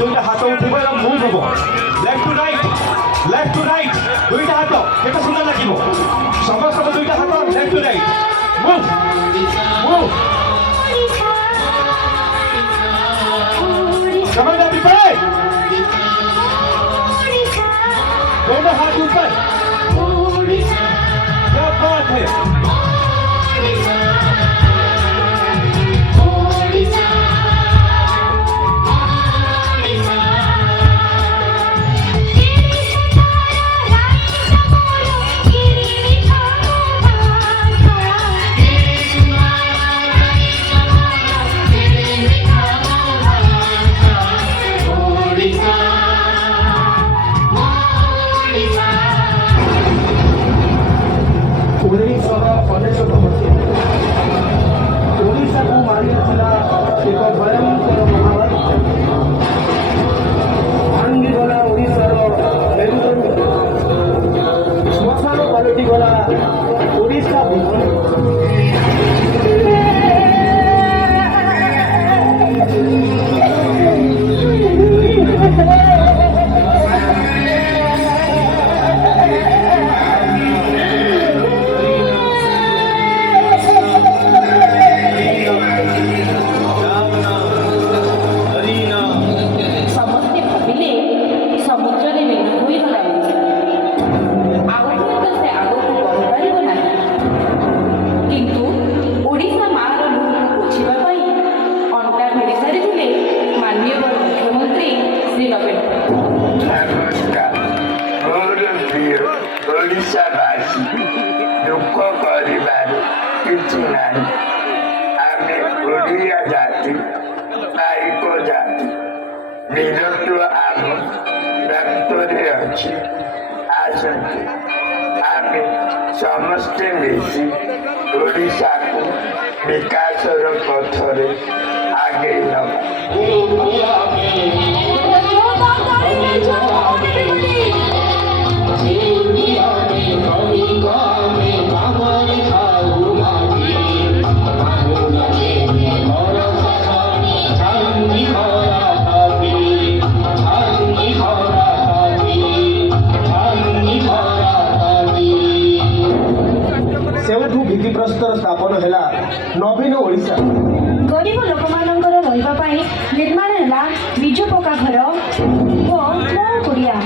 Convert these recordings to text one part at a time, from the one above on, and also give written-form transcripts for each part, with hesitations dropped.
দুইটা হাত উঠিব এবং মুভ হব লেফট টু রাইট দুইটা হাত কেতে সুন্দর লাগিব সমস্ত দুইটা হাত left to right move move समझ आती पड़े दोनों हाथ ऊपर क्या बात है समस्ते मिसी ओडिशा को विकासर पथरे आगे ଭିତ୍ତିପ୍ରସ୍ତର ସ୍ଥାପନ ହେଲା ନବୀନ ଓଡ଼ିଶା। ଗରିବ ଲୋକମାନଙ୍କର ରହିବା ପାଇଁ ନିର୍ମାଣ ହେଲା ବିଜୁ ପକ୍କା ଘର ଓ କୁଡ଼ିଆ।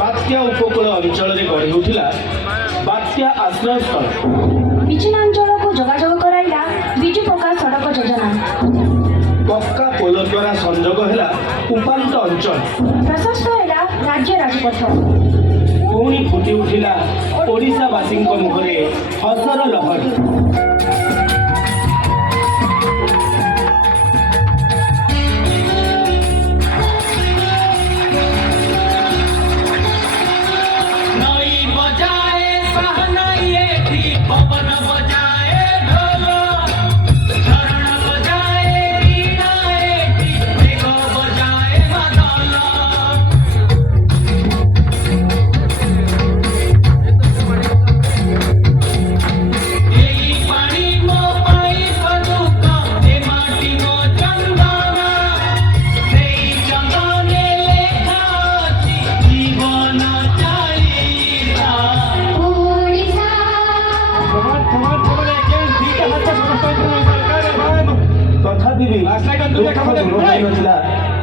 ବାତ୍ୟା ଉପକୂଳ ଅଞ୍ଚଳରେ ଗଢ଼ି ଉଠିଲା ବାତ୍ୟା ଆଶ୍ରୟସ୍ଥଳ। ବିଚ୍ଛିନ୍ନାଞ୍ଚଳକୁ ଯୋଗାଯୋଗ କରାଇଲା ବିଜୁ ପକ୍କା ସଡ଼କ ଯୋଜନା। ପକ୍କା ପୋଲ ଦ୍ୱାରା ସଂଯୋଗ ହେଲା ଉପାନ୍ତ ଅଞ୍ଚଳ। ପ୍ରଶସ୍ତ ହେଲା ରାଜ୍ୟ ରାଜପଥ। ପୁଣି ଫୁଟି ଉଠିଲା ଓଡ଼ିଶାବାସୀଙ୍କ ମୁହଁରେ ହସର ଲହରୀ।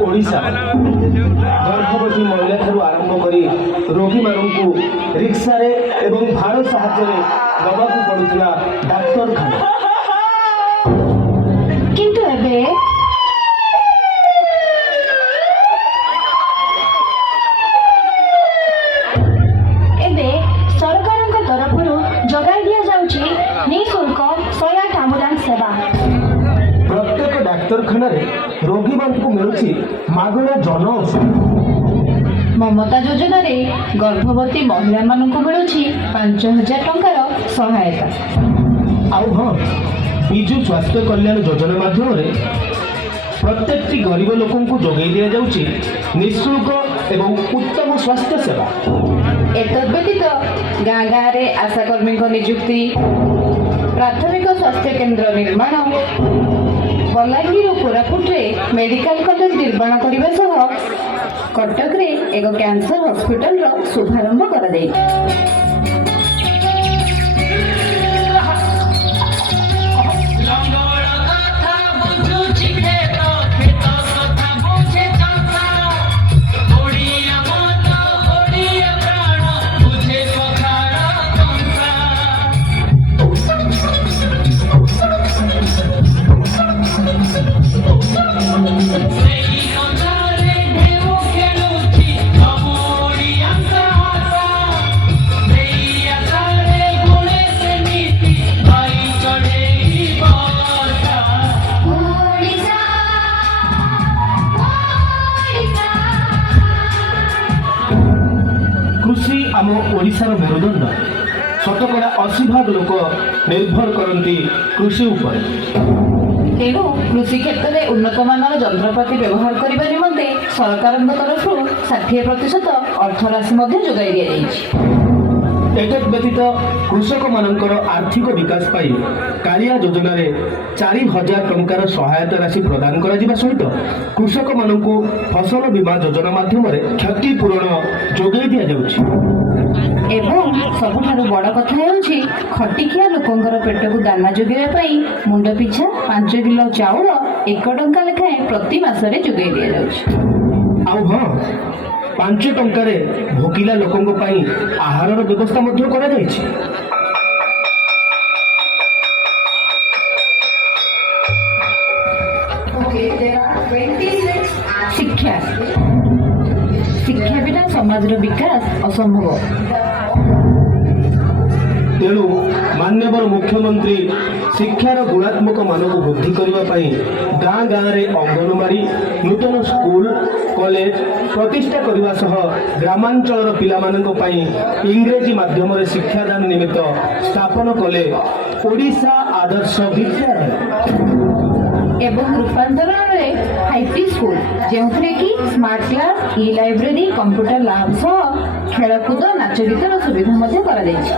ଓଡ଼ିଶା ଗର୍ଭବତୀ ମହିଳା ଠାରୁ ଆରମ୍ଭ କରି ରୋଗୀମାନଙ୍କୁ ରିକ୍ସାରେ ଏବଂ ଭାଡ଼ ସାହାଯ୍ୟରେ ଦେବାକୁ ପଡୁଥିଲା ଡାକ୍ତରଖାନା। କିନ୍ତୁ ଏବେ ସରକାରଙ୍କ ତରଫରୁ ଯୋଗାଇ ଦିଆଯାଉଛି ନିଃଶୁଳ୍କ 108 ଆମ୍ବୁଲାନ୍ସ ସେବା। ପ୍ରତ୍ୟେକ ଡାକ୍ତରଖାନାରେ ରୋଗୀମାନଙ୍କୁ ମିଳୁଛି ମାଗଣା ଜନ ଔଷଧ। ମମତା ଯୋଜନାରେ ଗର୍ଭବତୀ ମହିଳାମାନଙ୍କୁ ମିଳୁଛି 5,000 ଟଙ୍କାର ସହାୟତା। ଆଉ ହଁ, ବିଜୁ ସ୍ୱାସ୍ଥ୍ୟ କଲ୍ୟାଣ ଯୋଜନା ମାଧ୍ୟମରେ ପ୍ରତ୍ୟେକଟି ଗରିବ ଲୋକଙ୍କୁ ଯୋଗାଇ ଦିଆଯାଉଛି ନିଃଶୁଳ୍କ ଏବଂ ଉତ୍ତମ ସ୍ୱାସ୍ଥ୍ୟ ସେବା। ଏତଦ୍‌ବ୍ୟତୀତ ଗାଁ ଗାଁରେ ଆଶାକର୍ମୀଙ୍କ ନିଯୁକ୍ତି, ପ୍ରାଥମିକ ସ୍ୱାସ୍ଥ୍ୟ କେନ୍ଦ୍ର ନିର୍ମାଣ, ବଲାଙ୍ଗୀର ଓ କୋରାପୁଟରେ ମେଡିକାଲ କଲେଜ ନିର୍ମାଣ କରିବା ସହ କଟକରେ ଏକ କ୍ୟାନ୍ସର ହସ୍ପିଟାଲର ଶୁଭାରମ୍ଭ କରାଯାଇଛି। କୃଷି ଆମ ଓଡ଼ିଶାର ମେରୁଦଣ୍ଡ। ଶତକଡ଼ା 80% ଲୋକ ନିର୍ଭର କରନ୍ତି କୃଷି ଉପରେ। ତେଣୁ କୃଷି କ୍ଷେତ୍ରରେ ଉନ୍ନତମାନର ଯନ୍ତ୍ରପାତି ବ୍ୟବହାର କରିବା ନିମନ୍ତେ ସରକାରଙ୍କ ତରଫରୁ 60% ଅର୍ଥରାଶି ମଧ୍ୟ ଯୋଗାଇ ଦିଆଯାଇଛି। ଏତଦ୍ ବ୍ୟତୀତ କୃଷକମାନଙ୍କର ଆର୍ଥିକ ବିକାଶ ପାଇଁ କାଳିଆ ଯୋଜନାରେ 4,000 ଟଙ୍କାର ସହାୟତା ରାଶି ପ୍ରଦାନ କରାଯିବା ସହିତ କୃଷକମାନଙ୍କୁ ଫସଲ ବୀମା ଯୋଜନା ମାଧ୍ୟମରେ କ୍ଷତିପୂରଣ ଯୋଗାଇ ଦିଆଯାଉଛି। ଏବଂ ସବୁଠାରୁ ବଡ଼ କଥା ହେଉଛି ଖଟିଖିଆ ଲୋକଙ୍କର ପେଟକୁ ଦାନା ଯୋଗାଇବା ପାଇଁ ମୁଣ୍ଡ ପିଛା 5 କିଲୋ ଚାଉଳ 1 ଟଙ୍କା ଲେଖାଏଁ ପ୍ରତି ମାସରେ ଯୋଗାଇ ଦିଆଯାଉଛି। ଆଉ ହଁ, 5 ଟଙ୍କାରେ ଭୋକିଲା ଲୋକଙ୍କ ପାଇଁ ଆହାରର ବ୍ୟବସ୍ଥା ମଧ୍ୟ କରାଯାଇଛି। ଶିକ୍ଷା ଶିକ୍ଷା ବିନା ସମାଜର ବିକାଶ ଅସମ୍ଭବ। ତେଣୁ ମାନ୍ୟବର ମୁଖ୍ୟମନ୍ତ୍ରୀ ଶିକ୍ଷାର ଗୁଣାତ୍ମକ ମାନକୁ ବୃଦ୍ଧି କରିବା ପାଇଁ ଗାଁ ଗାଁରେ ଅଙ୍ଗନବାଡ଼ି, ନୂତନ ସ୍କୁଲ, କଲେଜ ପ୍ରତିଷ୍ଠା କରିବା ସହ ଗ୍ରାମାଞ୍ଚଳର ପିଲାମାନଙ୍କ ପାଇଁ ଇଂରେଜୀ ମାଧ୍ୟମରେ ଶିକ୍ଷାଦାନ ନିମିତ୍ତ ସ୍ଥାପନ କଲେ ଓଡ଼ିଶା ଆଦର୍ଶ ବିଦ୍ୟାଳୟ ଏବଂ ରୂପାନ୍ତରଣରେ 5T ସ୍କୁଲ, ଯେଉଁଥିରେ କି ସ୍ମାର୍ଟ କ୍ଲାସ୍, ଇ ଲାଇବ୍ରେରୀ, କମ୍ପ୍ୟୁଟର ଲ୍ୟାବ୍ ସହ ଖେଳକୁଦ, ନାଚ ଗୀତର ସୁବିଧା ମଧ୍ୟ କରାଯାଇଛି।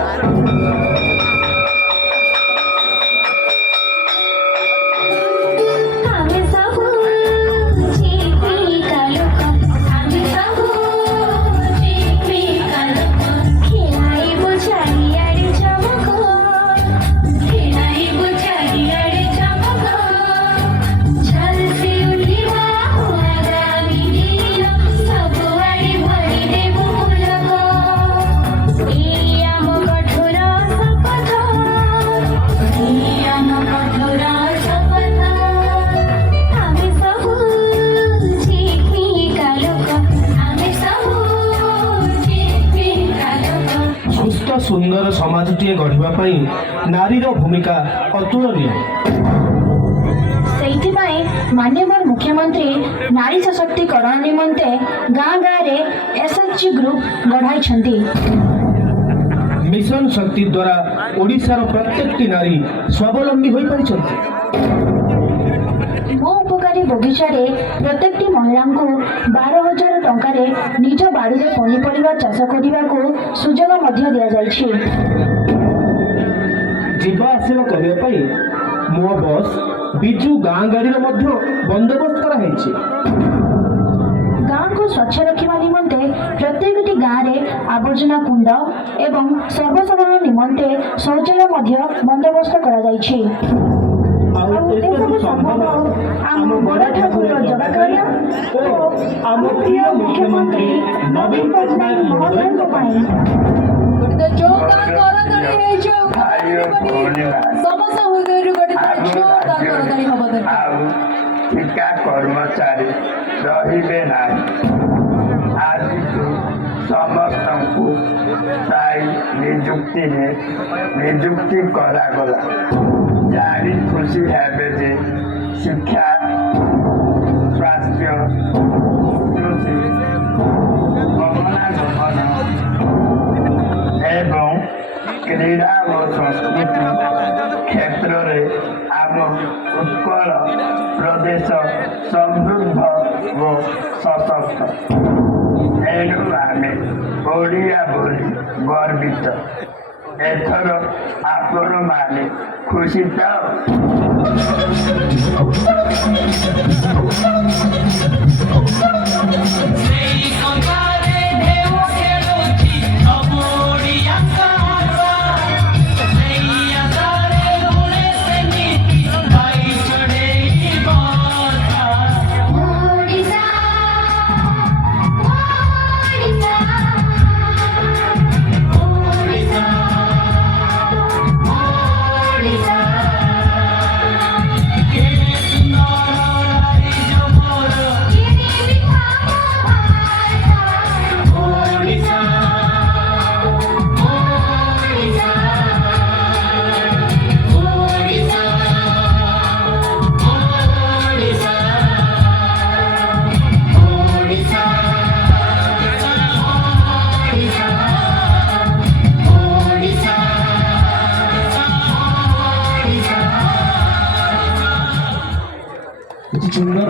ସୁନ୍ଦର ସମାଜଟିଏ ଗଢ଼ିବା ପାଇଁ ନାରୀର ଭୂମିକା ଅତୁଳନୀୟ। ସେଇଥିପାଇଁ ମାନ୍ୟବର ମୁଖ୍ୟମନ୍ତ୍ରୀ ନାରୀ ସଶକ୍ତିକରଣ ନିମନ୍ତେ ଗାଁ ଗାଁରେ SHG ଗ୍ରୁପ ଗଢ଼ାଇଛନ୍ତି। ମିଶନ ଶକ୍ତି ଦ୍ୱାରା ଓଡ଼ିଶାର ପ୍ରତ୍ୟେକଟି ନାରୀ ସ୍ୱାବଲମ୍ବୀ ହୋଇପାରିଛନ୍ତି। ମୋ ଉପକାରୀ ବଗିଚାରେ ପ୍ରତ୍ୟେକଟି ମହିଳାଙ୍କୁ 12,000 ଟଙ୍କାରେ ନିଜ ବାଡ଼ିରେ ପନିପରିବା ଚାଷ କରିବାକୁ ସୁଯୋଗ ମଧ୍ୟ ଦିଆଯାଇଛି। ଯିବା ଆସିବା କରିବା ପାଇଁ ମୋ ବସ୍, ବିଜୁ ଗାଁ ଗାଡ଼ିର ମଧ୍ୟ ବନ୍ଦୋବସ୍ତ କରାଯାଇଛି। ଗାଁକୁ ସ୍ୱଚ୍ଛ ରଖିବା ନିମନ୍ତେ ପ୍ରତ୍ୟେକଟି ଗାଁରେ ଆବର୍ଜନା କୁଣ୍ଡ ଏବଂ ସର୍ବସାଧାରଣ ନିମନ୍ତେ ଶୌଚାଳୟ ମଧ୍ୟ ବନ୍ଦୋବସ୍ତ କରାଯାଇଛି। ଆଉ ଏସବୁ ସମ୍ଭବ ଆମ ବଡ଼ ଠାକୁର ଜଗାକାଳିଆ ଓ ଆମ ପ୍ରିୟ ମୁଖ୍ୟମନ୍ତ୍ରୀ ନବୀନ ପଟ୍ଟନାୟକ ମହୋଦୟଙ୍କ ପାଇଁ। ଆଉ ଠିକା କର୍ମଚାରୀ ରହିବେ ନାହିଁ। ଆଜିଠୁ ସମସ୍ତଙ୍କୁ ସ୍ଥାୟୀ ନିଯୁକ୍ତିରେ ନିଯୁକ୍ତି କରାଗଲା। ଜାଣି ଖୁସି ହେବେ ଯେ ଶିକ୍ଷା, ସ୍ୱାସ୍ଥ୍ୟ, କୃଷି, ଗମନାଗମନ ଏବଂ କ୍ରୀଡ଼ା ଓ ସଂସ୍କୃତି କ୍ଷେତ୍ରରେ ଆମ ଉତ୍କଳ ପ୍ରଦେଶ ସମୃଦ୍ଧ ଓ ସଶକ୍ତ। ଏଣୁ ଆମେ ଓଡ଼ିଆ ବୋଲି ଗର୍ବିତ। ଏଥର ଆପଣମାନେ ଖୁସି ତ? সুন্দর